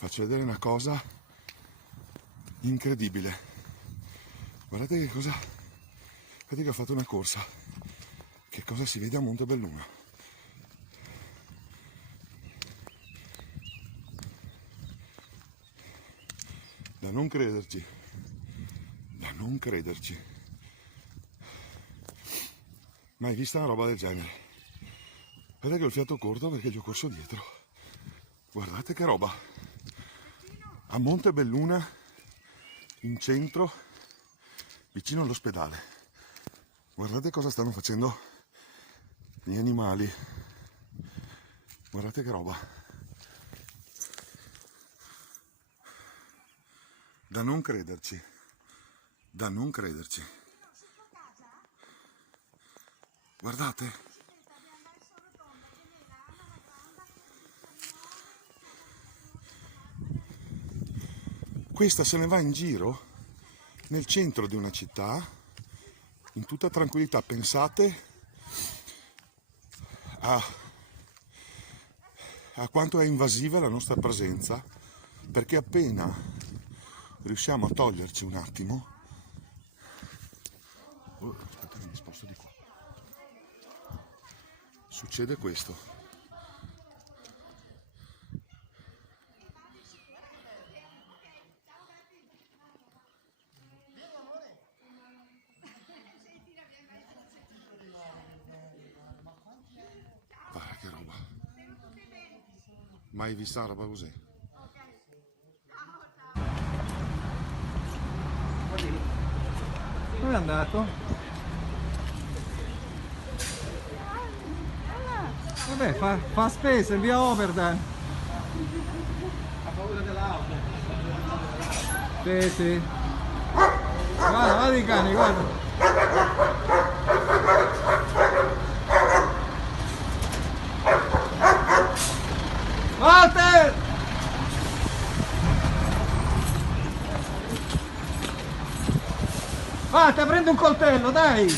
Faccio vedere una cosa incredibile. Guardate che cosa. Guardate che ho fatto una corsa. Che cosa si vede a Montebelluna? Da non crederci. Da non crederci. Mai vista una roba del genere. Guardate che ho il fiato corto perché gli ho corso dietro. Guardate che roba. A Montebelluna, in centro, vicino all'ospedale. Guardate cosa stanno facendo gli animali. Guardate che roba. Da non crederci. Da non crederci. Guardate. Questa se ne va in giro nel centro di una città, in tutta tranquillità. Pensate a quanto è invasiva la nostra presenza, perché appena riusciamo a toglierci un attimo... aspetta che mi sposto di qua. Succede questo. Guarda che roba. Mai vista una roba così? Dove è andato? Vabbè, fa spese in via Oberdan. Ha paura dell'auto. Sì, sì. Guarda i cani, guarda. Walter! Walter, prendi un coltello, dai!